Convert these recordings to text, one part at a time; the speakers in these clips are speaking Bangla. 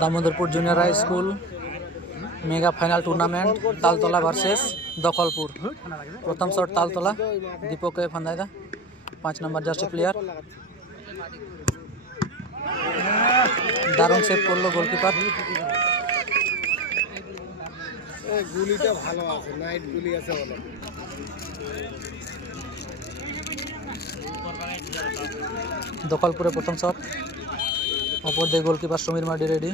Damodarpur junior high school mega final tournament Taltala versus Dakhalpur. প্রথম শট তালতলা, দীপক ফান্দাইদা 5 নম্বর জার্সি প্লেয়ার। দারুণ সেভ করলো গোলকিপার। গুলিটা ভালো আছে, নাইট গুলি আছে ভালো। দখলপুরে প্রথম শট, অপর দিকে গোলকিপার সমীর মার্ডি রেডি।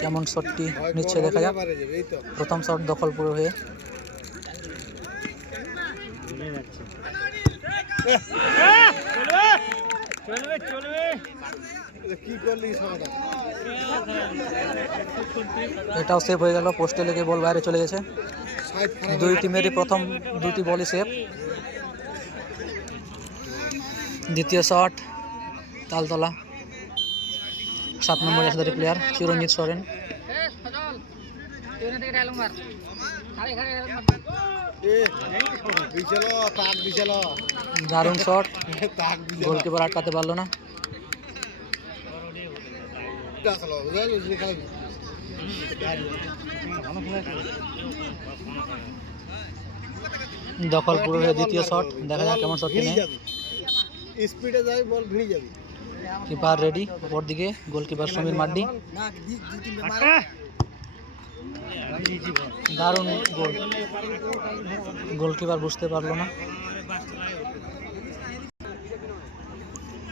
কেমন শটটি নিচ্ছে দেখা যাক। প্রথম শট দখলপুরে হয়ে। এটাও সেভ হয়ে গেল, পোস্টে লেগে বল বাইরে চলে গেছে। দুই টিমেরই প্রথম দুটি বলই সেভ। দ্বিতীয় শট তালতলা, 7 নম্বর জার্সি প্লেয়ার চিরঞ্জিত সরেন। দারুণ শট, গোলকিপার আটকাতে পারলো না। দখলপুর হয়ে দ্বিতীয় শট, দেখা যাক কেমন শট নেয়। স্পিডে যাই, বল ভিড়ে যাবে। কিপার রেডি, অপর দিকে গোলকিপার সমীর মার্ডি। দারুণ গোল, গোলকিপার বুঝতে পারলো না।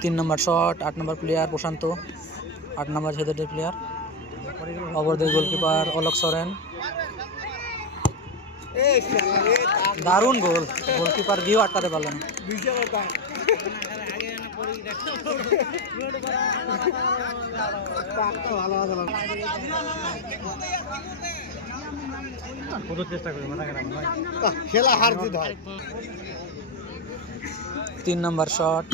3 নম্বর শট, 8 নম্বর প্লেয়ার প্রশান্ত, 8 নম্বর হেডের প্লেয়ার। অপর দিকে গোলকিপার অলোক সরেন। দারুণ গোল, গোলকিপার গিয়েও আটকাতে পারলো না। খেলা হার জিত হয়। 3 নম্বর শট,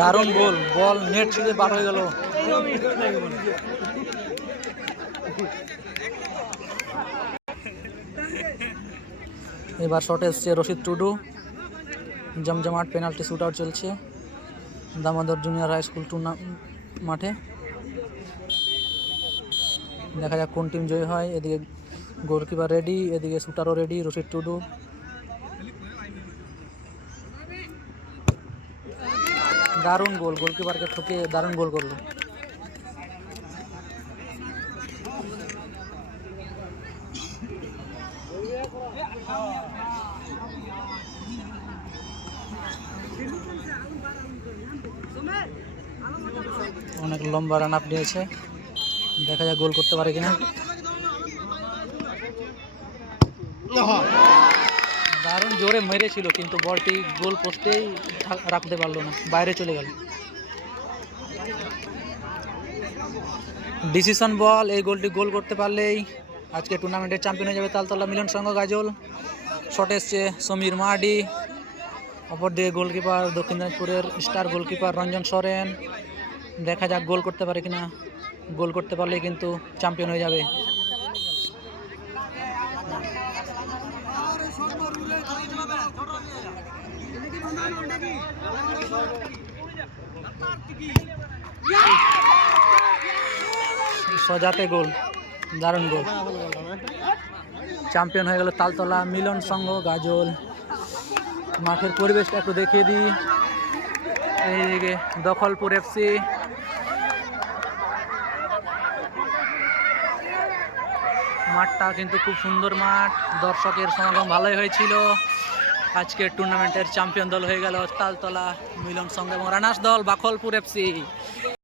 দারুণ গোল, বল নেট ছুঁয়ে পার হয়ে গেল। এবার শট এসছে রশিদ টুডু। জমজমাট পেনাল্টি শুট আউট চলছে দামোদর জুনিয়র হাই স্কুল মাঠে। দেখা যাক কোন টিম জয় হয়। এদিকে গোলকিপার রেডি, এদিকে শুটারও রেডি রশিদ টুডু। দারুণ গোল, গোলকিপারকে ঠকে দারুণ গোল করলো। অনেক লম্বা রান আপ নিয়েছে, দেখা যাক গোল করতে পারে কিনা। দারুণ জোরে মেরেছিল কিন্তু বলটি গোল পোস্টেই রাখতে পারলো না, বাইরে চলে গেল। ডিসিশন বল, এই গোলটি গোল করতে পারলেই আজকে টুর্নামেন্টের চ্যাম্পিয়ন হয়ে যাবে তালতলা মিলন সংঘ গাজল। শট এসছে সমীর মার্ডি, অপর দিকে গোলকিপার দক্ষিণ দিনাজপুরের স্টার গোলকিপার রঞ্জন সরেন। দেখা যাক গোল করতে পারে কিনা, গোল করতে পারলেই কিন্তু চ্যাম্পিয়ন হয়ে যাবে। সজাতে গোল, দারুণ গোল, চ্যাম্পিয়ন হয়ে গেল তালতলা মিলন সংঘ গাজল। মাঠের পরিবেশটা একটু দেখিয়ে দিই। এইদিকে দখলপুর এফসি, মাঠটা কিন্তু খুব সুন্দর মাঠ, দর্শকের সমাগম ভালোই হয়েছিল। আজকের টুর্নামেন্টের চ্যাম্পিয়ন দল হয়ে গেল তালতলা মিলন সংঘ এবং রানার্স দল বাখলপুর এফসি।